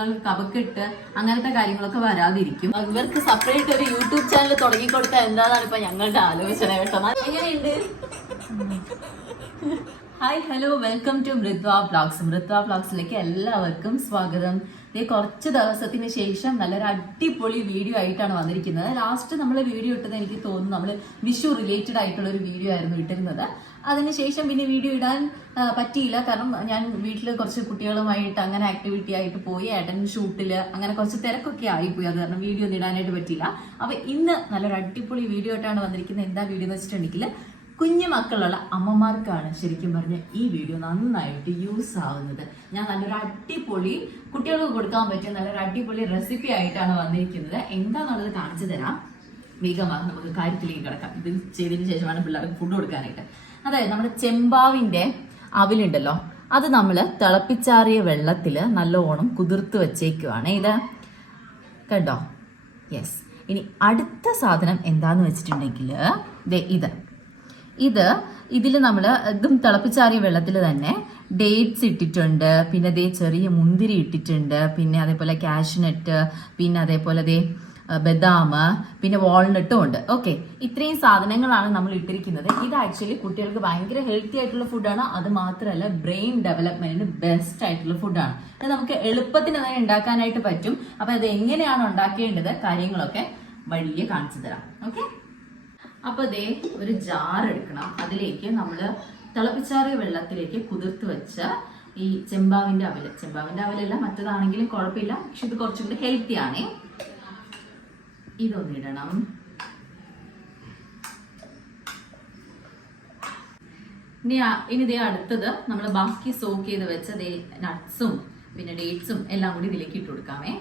കുഞ്ഞുങ്ങൾക്ക് കഫക്കെട്ട് അങ്ങനത്തെ കാര്യങ്ങളൊക്കെ വരാതിരിക്കും. ഇവർക്ക് സെപ്പറേറ്റ് ഒരു യൂട്യൂബ് ചാനൽ തുടങ്ങി കൊടുത്താൽ എന്താണെന്നാണ് ഇപ്പൊ ഞങ്ങളുടെ ആലോചന കേട്ടോ. എങ്ങനെയുണ്ട്? Hi hello, welcome to Mridva vlogs. Mridva വ്ളോഗ്സിലേക്ക് എല്ലാവർക്കും സ്വാഗതം. കുറച്ച് ദിവസത്തിന് ശേഷം നല്ലൊരു അടിപൊളി വീഡിയോ ആയിട്ടാണ് വന്നിരിക്കുന്നത്. ലാസ്റ്റ് നമ്മൾ വീഡിയോ ഇട്ടത് എനിക്ക് തോന്നുന്നു നമ്മൾ വിഷു റിലേറ്റഡ് ആയിട്ടുള്ള ഒരു വീഡിയോ ആയിരുന്നു ഇട്ടിരുന്നത്. അതിനുശേഷം പിന്നെ വീഡിയോ ഇടാൻ പറ്റിയില്ല, കാരണം ഞാൻ വീട്ടിൽ കുറച്ച് കുട്ടികളുമായിട്ട് അങ്ങനെ ആക്ടിവിറ്റി ആയിട്ട് പോയി, ഏട്ടൻ ഷൂട്ടിൽ അങ്ങനെ കുറച്ച് തിരക്കൊക്കെ ആയിപ്പോയി. അത് കാരണം വീഡിയോ ഒന്നും ഇടാനായിട്ട് പറ്റിയില്ല. അപ്പൊ ഇന്ന് നല്ലൊരു അടിപൊളി വീഡിയോ ആയിട്ടാണ് വന്നിരിക്കുന്നത്. എന്താ വീഡിയോ എന്ന് വെച്ചിട്ടുണ്ടെങ്കിൽ, കുഞ്ഞു മക്കളുള്ള അമ്മമാർക്കാണ് ശരിക്കും പറഞ്ഞ ഈ വീഡിയോ നന്നായിട്ട് യൂസ് ആവുന്നത്. ഞാൻ നല്ലൊരു അടിപൊളി കുട്ടികൾക്ക് കൊടുക്കാൻ പറ്റിയ നല്ലൊരു അടിപൊളി റെസിപ്പി ആയിട്ടാണ് വന്നിരിക്കുന്നത്. എന്താണെന്നുള്ളത് കാണിച്ചു തരാം. വേഗമാണ് നമുക്ക് കാര്യത്തിലേക്ക് കിടക്കാം. ഇത് ചെയ്തതിന് ശേഷമാണ് പിള്ളേർക്ക് ഫുഡ് കൊടുക്കാനായിട്ട്. അതായത് നമ്മുടെ ചെമ്പാവിന്റെ അവിലുണ്ടല്ലോ, അത് നമ്മൾ തിളപ്പിച്ചാറിയ വെള്ളത്തിൽ നല്ലോണം കുതിർത്ത് വെച്ചേക്കുവാണ്. ഇത് കണ്ടോ? യെസ്. ഇനി അടുത്ത സാധനം എന്താന്ന് വെച്ചിട്ടുണ്ടെങ്കിൽ ഇതിൽ നമ്മൾ ഇതും തിളപ്പിച്ചാറിയ വെള്ളത്തിൽ തന്നെ ഡേറ്റ്സ് ഇട്ടിട്ടുണ്ട്, പിന്നെ ചെറിയ മുന്തിരി ഇട്ടിട്ടുണ്ട്, പിന്നെ അതേപോലെ കാഷ്നട്ട്, പിന്നെ അതേപോലെ ബദാം, പിന്നെ വാൾനട്ടും ഉണ്ട്. ഓക്കെ, ഇത്രയും സാധനങ്ങളാണ് നമ്മൾ ഇട്ടിരിക്കുന്നത്. ഇത് ആക്ച്വലി കുട്ടികൾക്ക് ഭയങ്കര ഹെൽത്തി ആയിട്ടുള്ള ഫുഡാണ്. അത് മാത്രമല്ല ബ്രെയിൻ ഡെവലപ്മെന്റിന് ബെസ്റ്റ് ആയിട്ടുള്ള ഫുഡാണ്. അത് നമുക്ക് എളുപ്പത്തിന് തന്നെ ഉണ്ടാക്കാനായിട്ട് പറ്റും. അപ്പൊ അത് എങ്ങനെയാണ് ഉണ്ടാക്കേണ്ടത് കാര്യങ്ങളൊക്കെ വഴിയെ കാണിച്ചു തരാം. ഓക്കെ, അപ്പൊ ഒരു ജാർ എടുക്കണം. അതിലേക്ക് നമ്മൾ തിളപ്പിച്ചാറിയ വെള്ളത്തിലേക്ക് കുതിർത്ത് വെച്ച ഈ ചെമ്പാവിന്റെ അവലല്ല, മറ്റതാണെങ്കിലും കുഴപ്പമില്ല, പക്ഷെ ഇത് കുറച്ചും കൂടി ഹെൽത്തി ആണേ. ഇതൊന്നിടണം. ഇനി അടുത്തത് നമ്മൾ ബാക്കി സോക്ക് ചെയ്ത് വെച്ച നട്ട്സും പിന്നെ ഡേറ്റ്സും എല്ലാം കൂടി ഇതിലേക്ക് ഇട്ട് കൊടുക്കാമേ.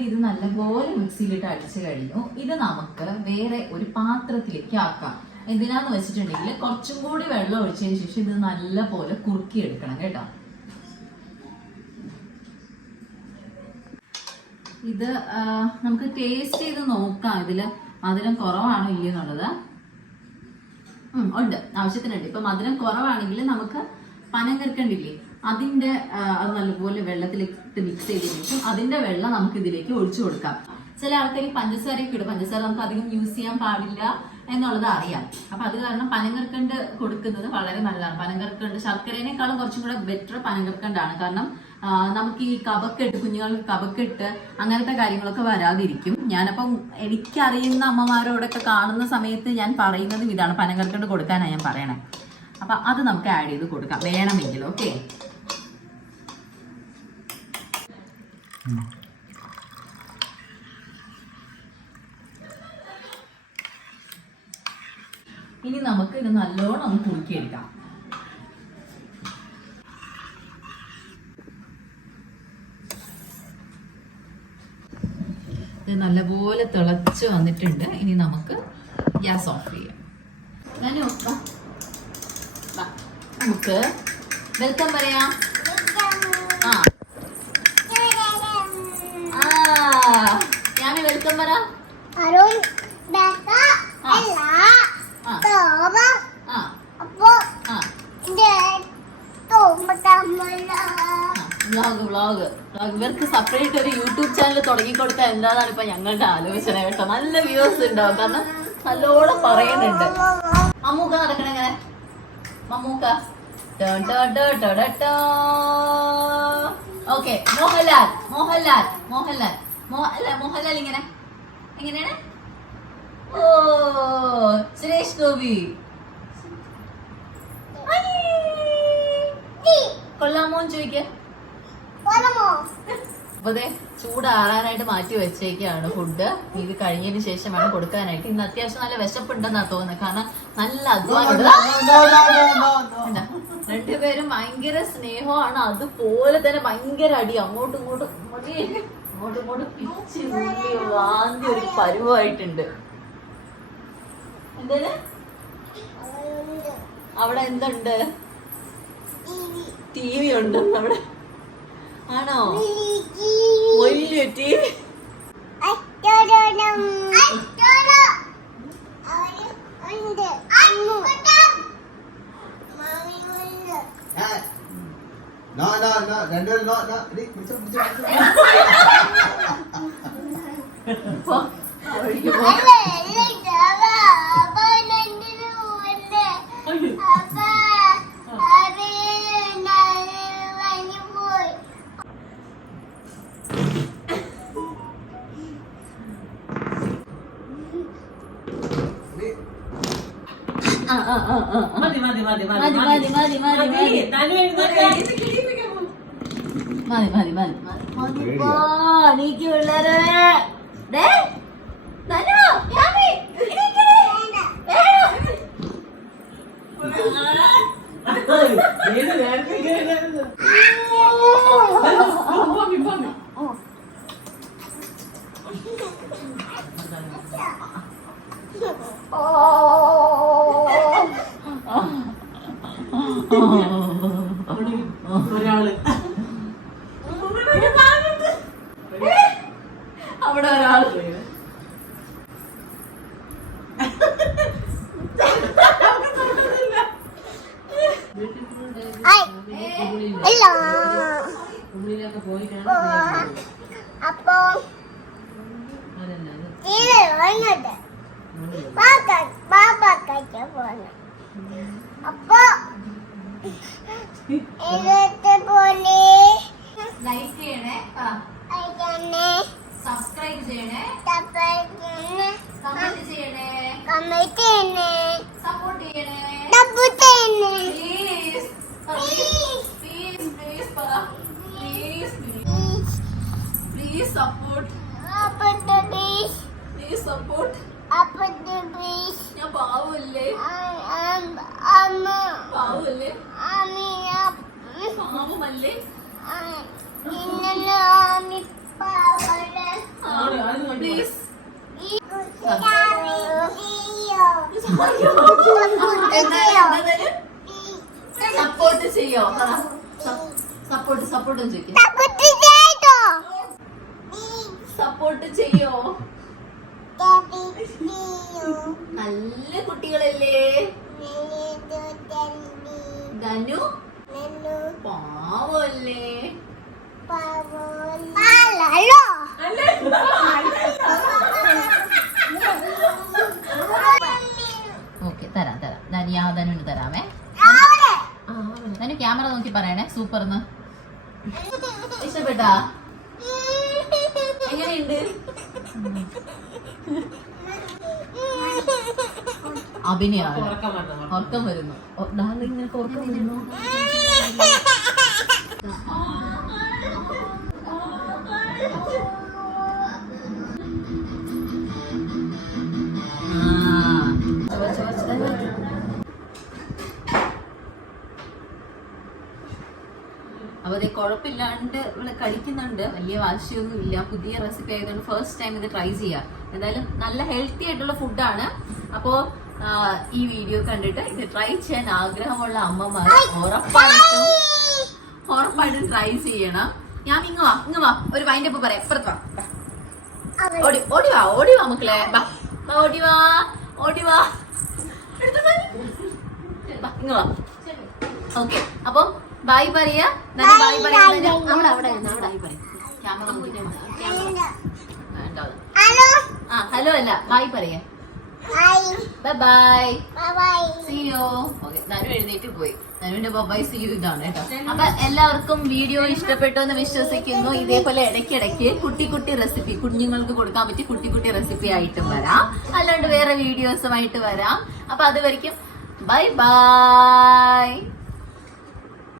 ഇത് നല്ലപോലെ മിക്സിയിലിട്ട് അടിച്ചു കഴിഞ്ഞു. ഇത് നമുക്ക് വേറെ ഒരു പാത്രത്തിലേക്ക് ആക്കാം. എന്തിനാന്ന് വെച്ചിട്ടുണ്ടെങ്കിൽ കുറച്ചും കൂടി വെള്ളം ഒഴിച്ചതിന് ശേഷം ഇത് നല്ലപോലെ കുറുക്കി എടുക്കണം കേട്ടോ. ഇത് നമുക്ക് ടേസ്റ്റ് ചെയ്ത് നോക്കാം, ഇതില് മധുരം കുറവാണോ ഇല്ലെന്നുള്ളത്. ഉണ്ട്, ആവശ്യത്തിനുണ്ട്. ഇപ്പൊ മധുരം കുറവാണെങ്കിൽ നമുക്ക് പനങ്കൽക്കണ്ടില്ലേ, അതിന്റെ അത് നല്ലപോലെ വെള്ളത്തിലിട്ട് മിക്സ് ചെയ്തതിനു ശേഷം അതിന്റെ വെള്ളം നമുക്ക് ഇതിലേക്ക് ഒഴിച്ചു കൊടുക്കാം. ചില ആൾക്കാർ പഞ്ചസാരയൊക്കെ ഇടും. പഞ്ചസാര നമുക്ക് അധികം യൂസ് ചെയ്യാൻ പാടില്ല എന്നുള്ളത് അറിയാം. അപ്പൊ അത് കാരണം പനങ്കൽക്കണ്ട് കൊടുക്കുന്നത് വളരെ നല്ലതാണ്. പനങ്കൽക്കണ്ട് ശർക്കരേനേക്കാളും കുറച്ചും കൂടെ ബെറ്റർ പനങ്കൽക്കണ്ടാണ്. കാരണം നമുക്ക് ഈ കഫക്കെട്ട്, കുഞ്ഞുങ്ങൾക്ക് കഫക്കെട്ട് അങ്ങനത്തെ കാര്യങ്ങളൊക്കെ വരാതിരിക്കും. ഞാനപ്പം എനിക്കറിയുന്ന അമ്മമാരോടൊക്കെ കാണുന്ന സമയത്ത് ഞാൻ പറയുന്നതും ഇതാണ്, പനങ്കൽക്കണ്ട് കൊടുക്കാനാണ് ഞാൻ പറയണേ. അപ്പൊ അത് നമുക്ക് ആഡ് ചെയ്ത് കൊടുക്കാം വേണമെങ്കിൽ. ഓക്കെ, ഇനി നമുക്ക് ഇത് നല്ലോണം ഒന്ന് കുറുക്കിയെടുക്കാം. ഇത് നല്ലപോലെ തിളച്ച് വന്നിട്ടുണ്ട്. ഇനി നമുക്ക് ഗ്യാസ് ഓഫ് ചെയ്യാം. നമുക്ക് വെൽക്കം പറയാം. ഞാൻ വെൽക്കം പറ. ഇവർക്ക് സെപ്പറേറ്റ് ഒരു യൂട്യൂബ് ചാനൽ തുടങ്ങി കൊടുത്താൽ എന്താണെന്നാണ് ഇപ്പൊ ഞങ്ങളുടെ ആലോചന കേട്ടോ. നല്ല വ്യൂസ് ഉണ്ടാവും, കാരണം നല്ലോണം പറയുന്നുണ്ട്. മമ്മൂക്ക നടക്കണേ ഇങ്ങനെ, മമ്മൂക്ക. ഓക്കെ, മോഹൻലാൽ ഇങ്ങനെ എങ്ങനെയാണ്? ഓ, സുരേഷ് ഗോപി. കൊള്ളാമോന്ന് ചോദിക്കേ. അപ്പൊ ചൂടാറാനായിട്ട് മാറ്റി വെച്ചേക്കാണ് ഫുഡ്. ഇത് കഴിഞ്ഞതിന് ശേഷം വേണം കൊടുക്കാനായിട്ട്. ഇന്ന് അത്യാവശ്യം നല്ല വിശപ്പുണ്ടെന്നാ തോന്നുന്നത്, കാരണം നല്ല അധ്വാനം. രണ്ടുപേരും ഭയങ്കര സ്നേഹമാണ്, അതുപോലെ തന്നെ ഭയങ്കര അടി, അങ്ങോട്ടും ഇങ്ങോട്ടും പിച്ച് വാന്തി ഒരു പരുവായിട്ടുണ്ട്. എന്താണ് അവിടെ എന്തുണ്ട്? ടി വി ഉണ്ട് അവിടെ. ആണോ? വലിയ ടി വി. നീക്ക് പിള്ളേരെ ഒരാള് അവിടെ ഒരാള് അപ്പൊ അപ്പൊ പോലെ ലൈക്ക് ചെയ്യണേ, സബ്സ്ക്രൈബ് ചെയ്യണേ, കമന്റ് ചെയ്യണേ, സപ്പോർട്ട് ചെയ്യണേ. Please support. ഞാൻ പാവല്ലേ? പാവല്ലേ? പാവമല്ലേ? Please. സപ്പോർട്ട് ചെയ്യോ? സപ്പോർട്ടും ചെയ്യും. സപ്പോർട്ട് ചെയ്യോ? നല്ല കുട്ടികളല്ലേ? ധനു പാവല്ലേ? ഓക്കെ, തരാം. ധനുവിന് തരാമേ. ധനു ക്യാമറ നോക്കി പറയണേ. സൂപ്പർന്ന്. ഇഷ്ടപ്പെട്ടാ? എങ്ങനെയുണ്ട്? അഭിനയാണ്. ഉറക്കം വരുന്നു. നിനക്ക് ഉറക്കം വരുന്നു. അപ്പൊ അത് കുഴപ്പമില്ലാണ്ട് ഇവിടെ കഴിക്കുന്നുണ്ട്. വലിയ വാശിയൊന്നും ഇല്ല. പുതിയ റെസിപ്പി ആയതുകൊണ്ട് ഫസ്റ്റ് ടൈം ഇത് ട്രൈ ചെയ്യാം. എന്തായാലും നല്ല ഹെൽത്തി ആയിട്ടുള്ള ഫുഡാണ്. അപ്പോ ഈ വീഡിയോ കണ്ടിട്ട് ഇത് ട്രൈ ചെയ്യാൻ ആഗ്രഹമുള്ള അമ്മമാർ ഉറപ്പായിട്ടും ട്രൈ ചെയ്യണം. ഞാൻ ഇങ്ങ് വാ ഒരു വൈൻഡപ്പ് പറയാം. ഇപ്പുറത്ത് വാ. ഓടി വാ മക്കളെ. ഓടി വാ. ഇങ്ങ് വാ. ഓക്കെ, അപ്പൊ ബൈ പറയാ. ബൈ പറയാ. അവിടെ ക്യാമറ നോക്കിട്ട് ഹലോ അല്ല, ബൈ പറയാ. ബൈ. See you. Okay, ധനു എഴുന്നേറ്റ് പോയി. ധനുവിന്റെ ബൈ see you ഇതാണ് കേട്ടോ. അപ്പൊ എല്ലാവർക്കും വീഡിയോ ഇഷ്ടപ്പെട്ടു എന്ന് വിശ്വസിക്കുന്നു. ഇതേപോലെ ഇടയ്ക്കിടയ്ക്ക് കുട്ടി റെസിപ്പി കുഞ്ഞുങ്ങൾക്ക് കൊടുക്കാൻ പറ്റി കുട്ടി റെസിപ്പി ആയിട്ടും വരാം, അല്ലാണ്ട് വേറെ വീഡിയോസുമായിട്ട് വരാം. അപ്പൊ അതുവരെയ്ക്കും ബൈ.